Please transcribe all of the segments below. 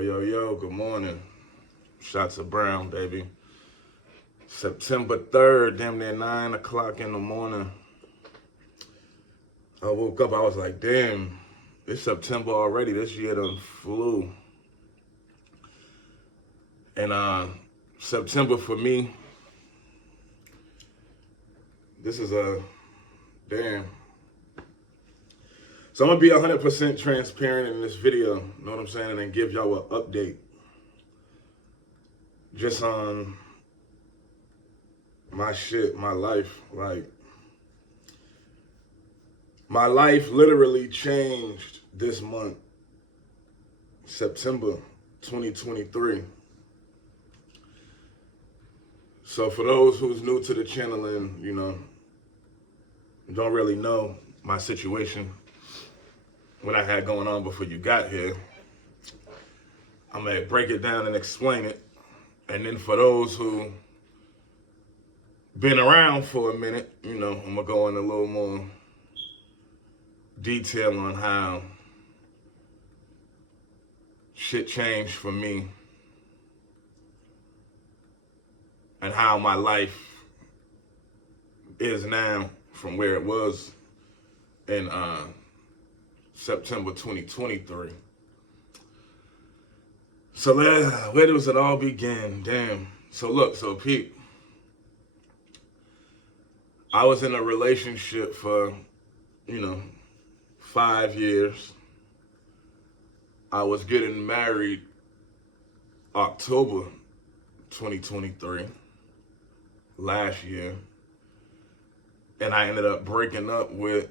Yo, good morning. Shots of brown, baby. September 3rd, damn near 9 o'clock in the morning. I woke up, I was like, damn, it's September already. This year done flew. And September for me, this is damn. So I'm gonna be 100% transparent in this video, you know what I'm saying, and then give y'all an update just on my shit, my life. Like, my life literally changed this month, September 2023. So for those who's new to the channel and, don't really know my situation, what I had going on before you got here, I'm gonna break it down and explain it. And then for those who been around for a minute, I'm gonna go in a little more detail on how shit changed for me and how my life is now from where it was in September 2023. So where does it all begin? Damn. So Pete, I was in a relationship for, 5 years. I was getting married October 2023, last year. And I ended up breaking up with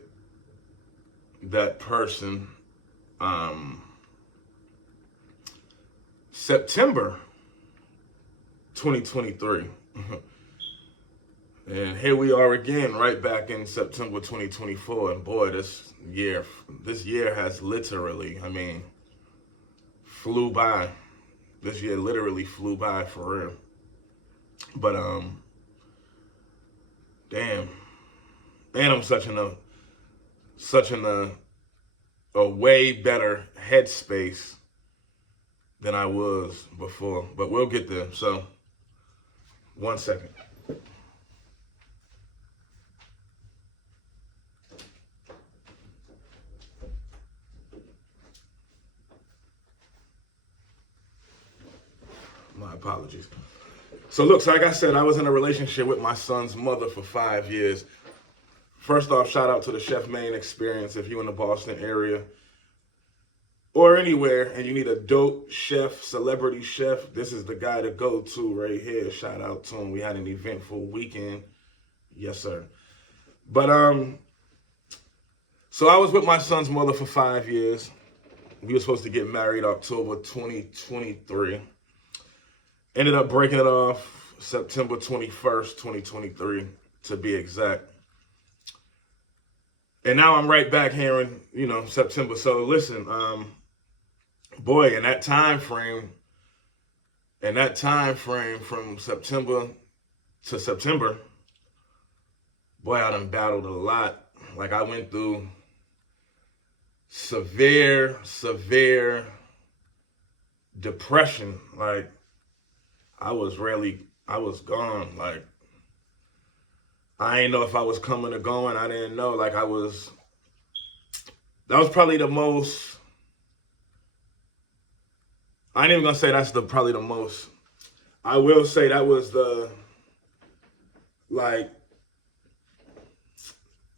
that person September 2023. And here we are again, right back in September 2024. And boy, this year has literally, flew by. This year literally flew by for real. But damn. And I'm such in a way better headspace than I was before. But we'll get there. So, 1 second. My apologies. So look, like I said, I was in a relationship with my son's mother for 5 years. First off, shout out to the Chef Main Experience. If you're in the Boston area or anywhere and you need a dope chef, celebrity chef, this is the guy to go to right here. Shout out to him. We had an eventful weekend. Yes, sir. But so I was with my son's mother for 5 years. We were supposed to get married October 2023. Ended up breaking it off September 21st, 2023, to be exact. And now I'm right back here in, September. So listen, boy, in that time frame from September to September, boy, I done battled a lot. Like, I went through severe depression. Like, I was gone. Like, I didn't know if I was coming or going. I didn't know. Like, that was probably the most, I ain't even gonna say that's probably the most. I will say that was the,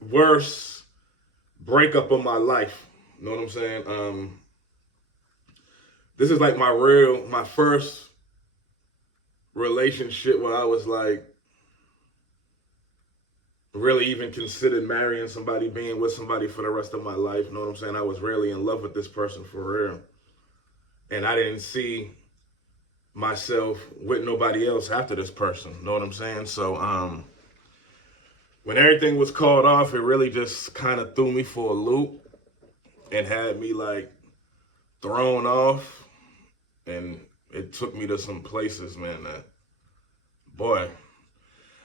worst breakup of my life. You know what I'm saying? This is like my first relationship where I was really even considered marrying somebody, being with somebody for the rest of my life. You know what I'm saying? I was really in love with this person for real. And I didn't see myself with nobody else after this person. You know what I'm saying? So when everything was called off, it really just kind of threw me for a loop and had me thrown off. And it took me to some places, man, that, boy,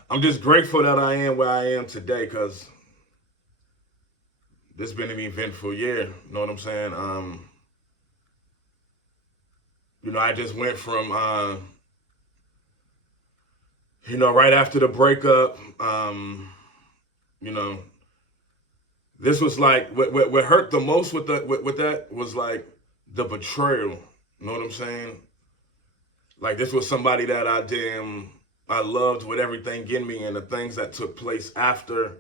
I'm just grateful that I am where I am today, because this has been an eventful year. You know what I'm saying? I just went from, right after the breakup, you know, this was like what hurt the most with that was like the betrayal. You know what I'm saying? Like this was somebody that I loved with everything in me, and the things that took place after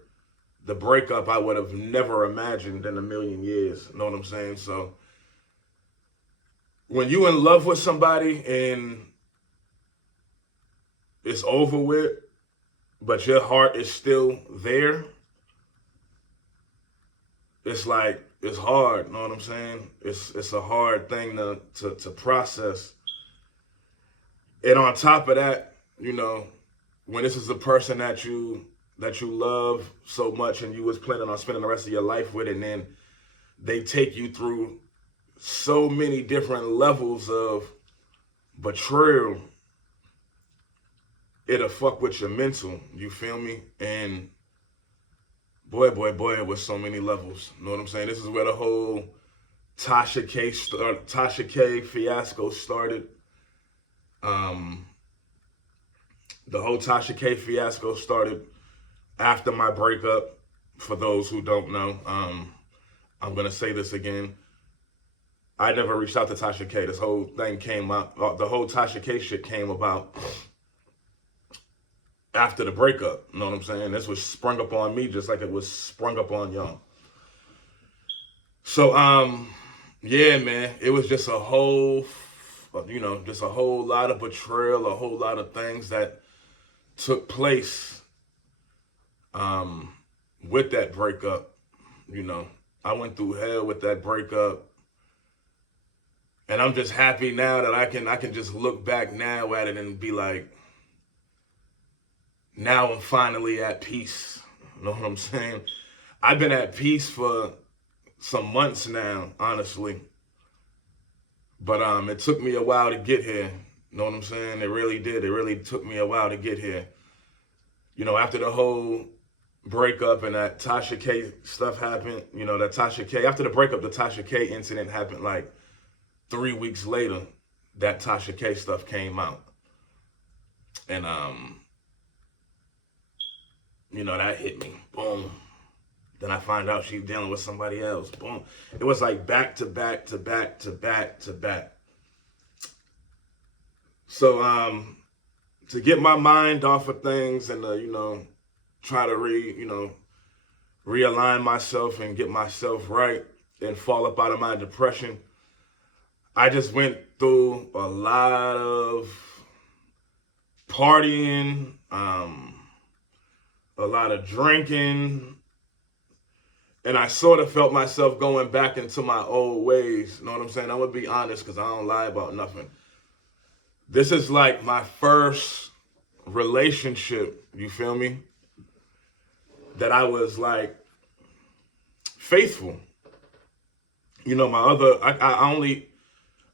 the breakup I would have never imagined in a million years. You know what I'm saying? So when you in love with somebody and it's over with, but your heart is still there, it's like it's hard. You know what I'm saying? It's a hard thing to process. And on top of that, when this is a person that you love so much and you was planning on spending the rest of your life with, and then they take you through so many different levels of betrayal, it'll fuck with your mental. You feel me? And boy, it was so many levels. You know what I'm saying? This is where the whole Tasha K fiasco started. The whole Tasha K fiasco started after my breakup. For those who don't know, I'm gonna say this again. I never reached out to Tasha K. This whole thing came up. The whole Tasha K shit came about after the breakup. You know what I'm saying? This was sprung up on me just like it was sprung up on y'all. So, yeah, man, it was just a whole, just a whole lot of betrayal, a whole lot of things that took place, with that breakup. I went through hell with that breakup. And I'm just happy now that I can just look back now at it and be like, now I'm finally at peace. You know what I'm saying? I've been at peace for some months now, honestly. But it took me a while to get here. You know what I'm saying? It really did. It really took me a while to get here. After the whole breakup and that Tasha K stuff happened, that Tasha K, after the breakup, the Tasha K incident happened like 3 weeks later. That Tasha K stuff came out. And, that hit me. Boom. Then I find out she's dealing with somebody else. Boom. It was like back to back to back to back to back. So, to get my mind off of things and, try to realign myself and get myself right and fall up out of my depression, I just went through a lot of partying, a lot of drinking, and I sort of felt myself going back into my old ways. You know what I'm saying? I'm going to be honest because I don't lie about nothing. This is like my first relationship, you feel me? That I was like faithful. I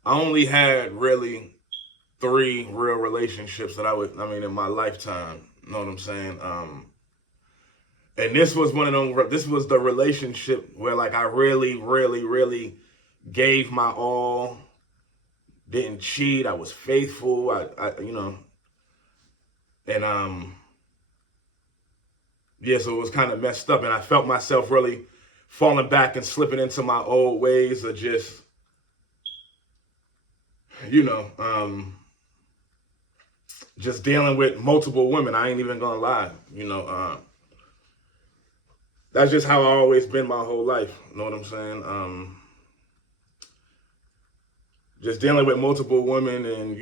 only had really 3 real relationships that in my lifetime. You know what I'm saying? And this was one of them. This was the relationship where like I really, really, really gave my all. Didn't cheat. I was faithful. And yeah. So it was kind of messed up, and I felt myself really falling back and slipping into my old ways of just, just dealing with multiple women. I ain't even gonna lie. That's just how I always been my whole life. You know what I'm saying? Just dealing with multiple women, and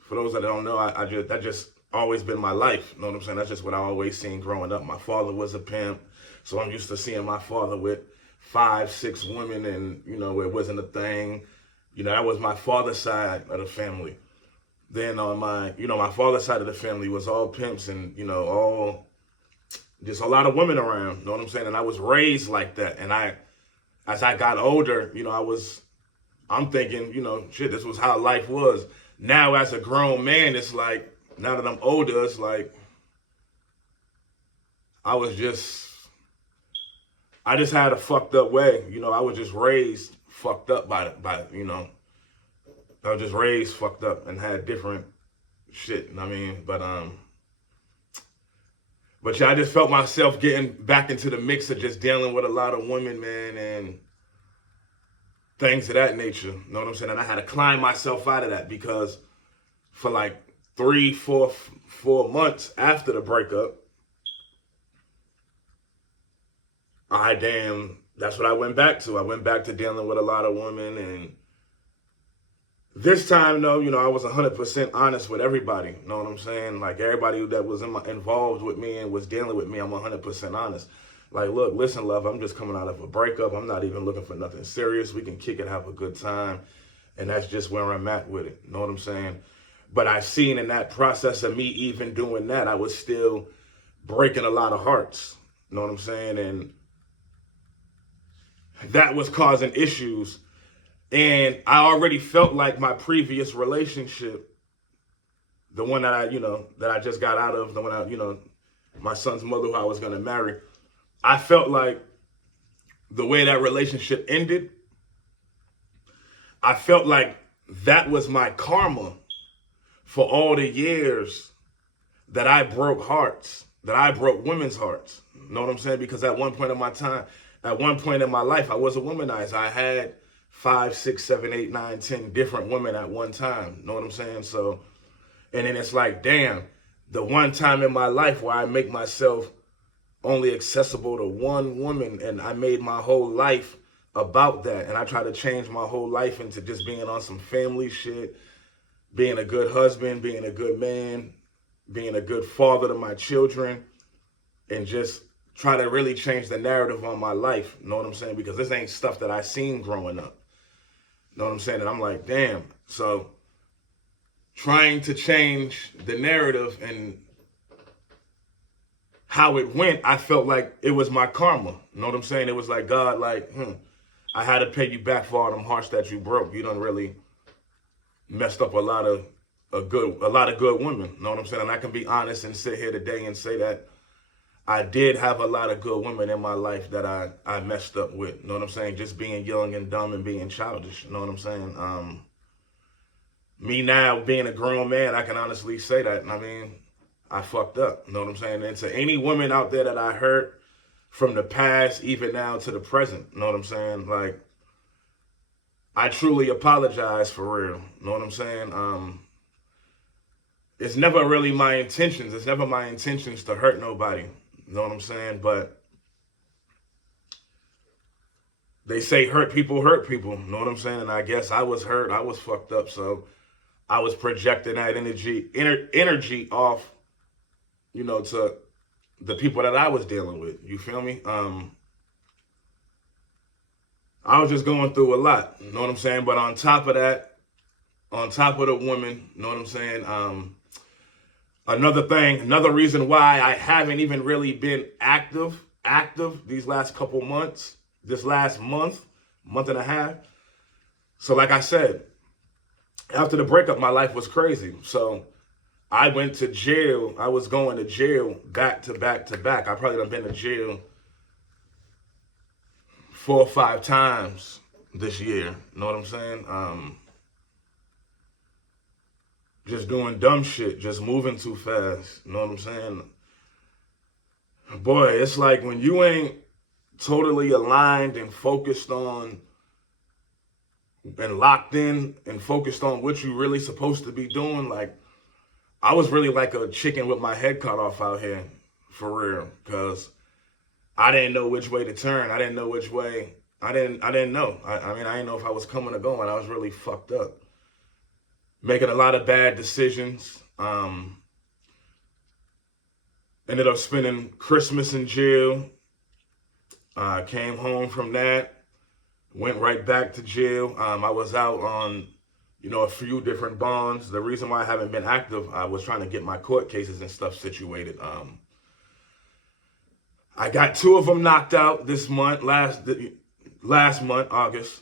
for those that don't know, that just always been my life. You know what I'm saying? That's just what I always seen growing up. My father was a pimp, so I'm used to seeing my father with 5, 6 women, and it wasn't a thing. That was my father's side of the family. Then on my father's side of the family was all pimps and all just a lot of women around. You know what I'm saying? And I was raised like that. And as I got older, I'm thinking, shit, this was how life was. Now as a grown man, it's like, now that I'm older, it's like, I just had a fucked up way. I was just raised fucked up by I was just raised fucked up and had different shit. I mean, but yeah, I just felt myself getting back into the mix of just dealing with a lot of women, man, and things of that nature. You know what I'm saying? And I had to climb myself out of that because for like 4 months after the breakup, that's what I went back to. I went back to dealing with a lot of women, and this time, though, I was 100% honest with everybody. You know what I'm saying? Like, everybody that was involved with me and was dealing with me, I'm 100% honest. Like, look, listen, love, I'm just coming out of a breakup. I'm not even looking for nothing serious. We can kick it, have a good time. And that's just where I'm at with it. You know what I'm saying? But I seen in that process of me even doing that, I was still breaking a lot of hearts. You know what I'm saying? And that was causing issues. And I already felt like my previous relationship, the one that I just got out of, the one my son's mother who I was going to marry, I felt like the way that relationship ended, I felt like that was my karma for all the years that I broke hearts, that I broke women's hearts. You know what I'm saying? Because at one point in my life, I was a womanizer. I had 5, 6, 7, 8, 9, 10 different women at one time. You know what I'm saying? So, and then it's like, damn, the one time in my life where I make myself only accessible to one woman, and I made my whole life about that. And I try to change my whole life into just being on some family shit, being a good husband, being a good man, being a good father to my children, and just try to really change the narrative on my life. You know what I'm saying? Because this ain't stuff that I seen growing up. You know what I'm saying? And I'm like, damn. So trying to change the narrative and how it went, I felt like it was my karma. You know what I'm saying? It was like God, like, I had to pay you back for all them hearts that you broke. You done really messed up a lot of good women. You know what I'm saying? And I can be honest and sit here today and say that I did have a lot of good women in my life that I messed up with. You know what I'm saying? Just being young and dumb and being childish. You know what I'm saying? Me now being a grown man, I can honestly say that. I mean, I fucked up. You know what I'm saying? And to any women out there that I hurt from the past, even now to the present, you know what I'm saying? Like, I truly apologize for real. You know what I'm saying? It's never really my intentions. It's never my intentions to hurt nobody. You know what I'm saying? But they say hurt people hurt people. You know what I'm saying? And I guess I was hurt. I was fucked up. So I was projecting that energy off, to the people that I was dealing with. You feel me? I was just going through a lot. You know what I'm saying? But on top of that, on top of the woman, you know what I'm saying? Another reason why I haven't even really been active these last couple months, this last month and a half. So like I said, after the breakup, my life was crazy. So I went to jail. I was going to jail back to back to back. I probably done been to jail 4 or 5 times this year. You know what I'm saying? Just doing dumb shit, just moving too fast. You know what I'm saying? Boy, it's like when you ain't totally aligned and focused on and locked in and focused on what you really supposed to be doing, like, I was really like a chicken with my head cut off out here, for real, because I didn't know which way to turn. I didn't know which way. I didn't know. I mean, I didn't know if I was coming or going. I was really fucked up. Making a lot of bad decisions. Ended up spending Christmas in jail. Came home from that. Went right back to jail. I was out on, a few different bonds. The reason why I haven't been active, I was trying to get my court cases and stuff situated. I got 2 of them knocked out this month, last month, August.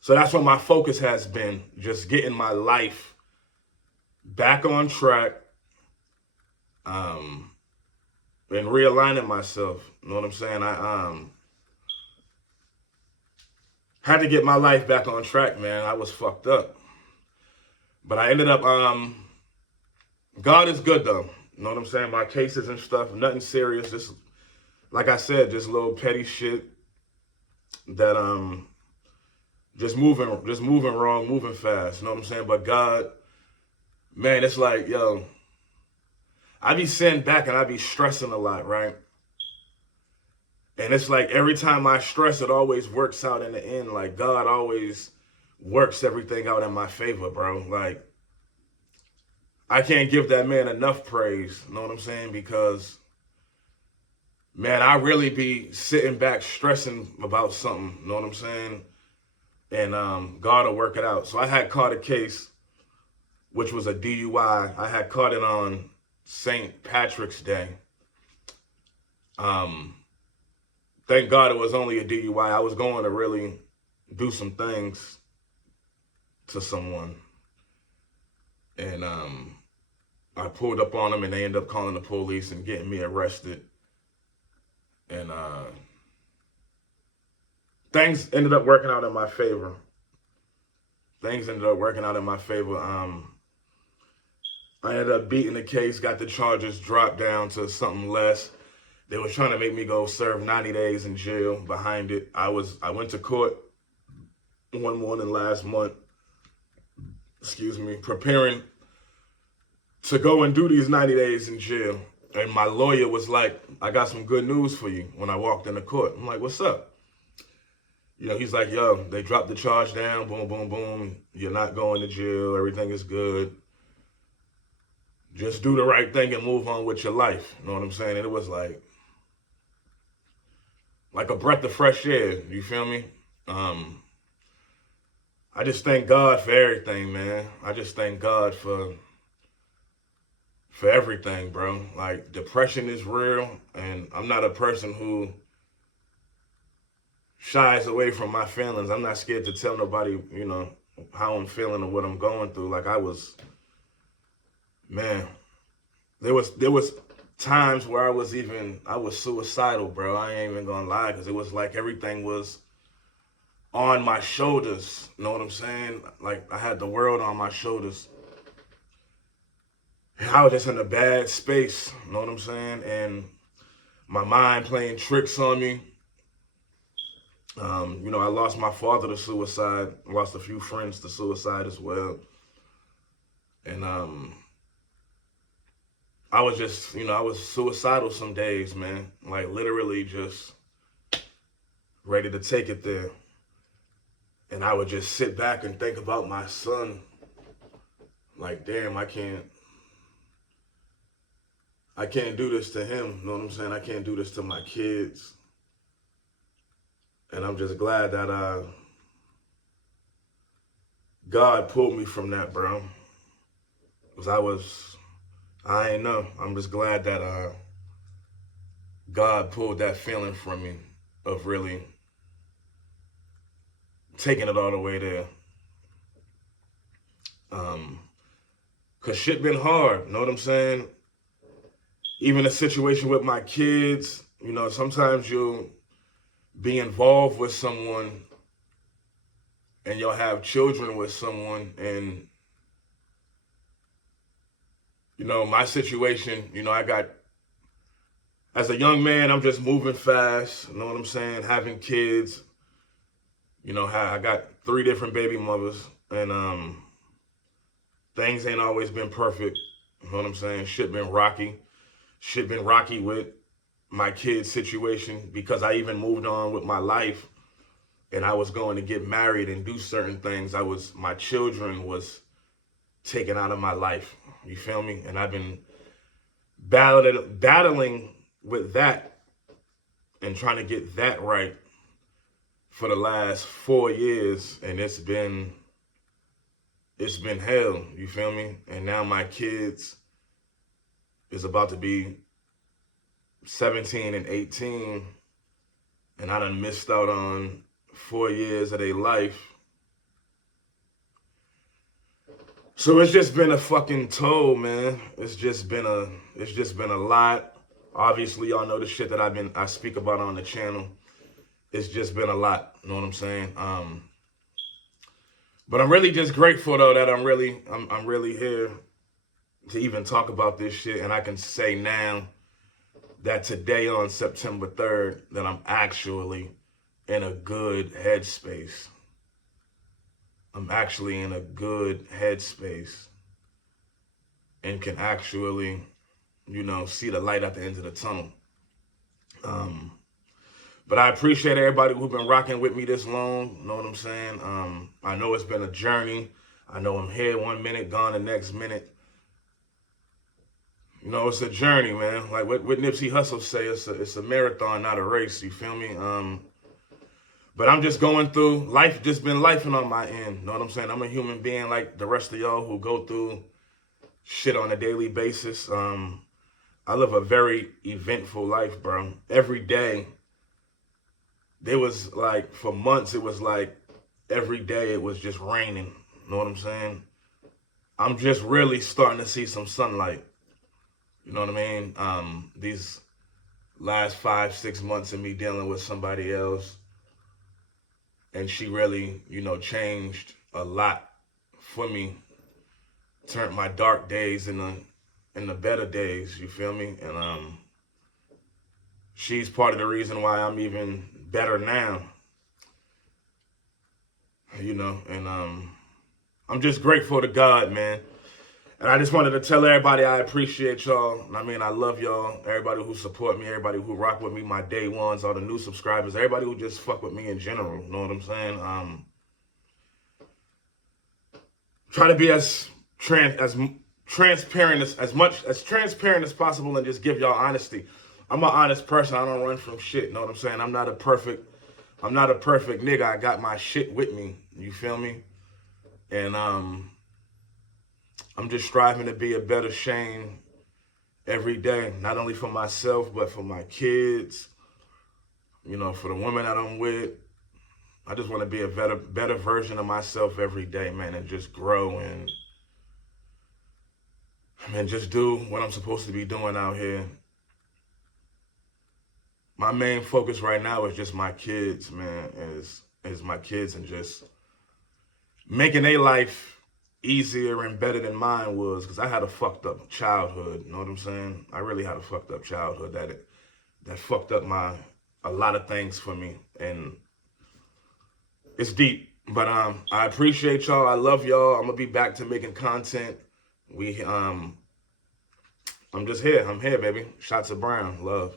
So that's what my focus has been, just getting my life back on track, and realigning myself. You know what I'm saying? had to get my life back on track, man. I was fucked up. But I ended up, God is good though. You know what I'm saying? My cases and stuff, nothing serious. Just, like I said, just little petty shit that, just moving wrong, moving fast. You know what I'm saying? But God, man, it's like, yo, I be sitting back and I be stressing a lot, right? And it's like every time I stress, it always works out in the end. Like God always works everything out in my favor, bro. Like I can't give that man enough praise, you know what I'm saying? Because, man, I really be sitting back stressing about something, you know what I'm saying? And God will work it out. So I had caught a case, which was a DUI. I had caught it on St. Patrick's Day. Thank God it was only a DUI. I was going to really do some things to someone. And I pulled up on them and they ended up calling the police and getting me arrested. And things ended up working out in my favor. I ended up beating the case, got the charges dropped down to something less. They were trying to make me go serve 90 days in jail behind it. I went to court one morning last month, preparing to go and do these 90 days in jail. And my lawyer was like, I got some good news for you when I walked into court. I'm like, what's up? You know, he's like, yo, they dropped the charge down, boom, boom, boom. You're not going to jail. Everything is good. Just do the right thing and move on with your life. You know what I'm saying? And it was like a breath of fresh air. You feel me? I just thank God for everything, man. I just thank God for everything, bro. Like, depression is real, and I'm not a person who shies away from my feelings. I'm not scared to tell nobody, you know, how I'm feeling or what I'm going through. Like man, there was times where I was suicidal, bro. I ain't even gonna lie, because it was like everything was on my shoulders. You know what I'm saying? Like I had the world on my shoulders. I was just in a bad space, you know what I'm saying? And my mind playing tricks on me. You know, I lost my father to suicide. I lost a few friends to suicide as well. And I was just, you know, I was suicidal some days, man. Like literally just ready to take it there. And I would just sit back and think about my son. Like, damn, I can't do this to him. You know what I'm saying? I can't do this to my kids. And I'm just glad that God pulled me from that, bro. Because I ain't know. I'm just glad that God pulled that feeling from me of really taking it all the way there. Cause shit been hard, you know what I'm saying? Even a situation with my kids, you know, sometimes you'll be involved with someone and you'll have children with someone, and you know, my situation, you know, I got, as a young man, I'm just moving fast, you know what I'm saying? Having kids, you know, I got 3 different baby mothers, and things ain't always been perfect, you know what I'm saying? Shit been rocky with my kids' situation, because I even moved on with my life and I was going to get married and do certain things. My children was taken out of my life, you feel me? And I've been battling with that and trying to get that right for the last 4 years, and it's been hell, you feel me? And now my kids is about to be 17 and 18, and I done missed out on 4 years of their life. So it's just been a fucking toll, man. It's just been a lot. Obviously, y'all know the shit that I speak about on the channel. it's just been a lot. You know what I'm saying? But I'm really just grateful though that I'm really here to even talk about this shit, and I can say now that today on September 3rd that I'm actually in a good headspace. I'm actually in a good headspace and can actually, see the light at the end of the tunnel. But I appreciate everybody who's been rocking with me this long. You know what I'm saying? I know it's been a journey. I know I'm here 1 minute, gone the next minute. It's a journey, man. Like what Nipsey Hussle say, it's a marathon, not a race. You feel me? But I'm just going through life, just been lifing on my end. You know what I'm saying? I'm a human being like the rest of y'all who go through shit on a daily basis. I live a very eventful life, bro. Every day, there was like, for months, it was like every day it was just raining. You know what I'm saying? I'm just really starting to see some sunlight. You know what I mean? These last 5-6 months of me dealing with somebody else, and she really, changed a lot for me. Turned my dark days in the better days. You feel me? And she's part of the reason why I'm even better now. And I'm just grateful to God, man. And I just wanted to tell everybody I appreciate y'all. I mean, I love y'all. Everybody who support me, everybody who rock with me, my day ones, all the new subscribers, everybody who just fuck with me in general. You know what I'm saying? Try to be as transparent as transparent as possible, and just give y'all honesty. I'm an honest person. I don't run from shit. You know what I'm saying? I'm not a perfect nigga. I got my shit with me. You feel me? And I'm just striving to be a better Shane every day, not only for myself, but for my kids, for the women that I'm with. I just want to be a better version of myself every day, man, and just grow and just do what I'm supposed to be doing out here. My main focus right now is just my kids, man, is my kids, and just making their life easier and better than mine was, because I had a fucked up childhood. You know what I'm saying? I really had a fucked up childhood that fucked up a lot of things for me, and it's deep. But I appreciate y'all. I love y'all. I'm gonna be back to making content. I'm just here. I'm here, baby. Shots of brown. Love.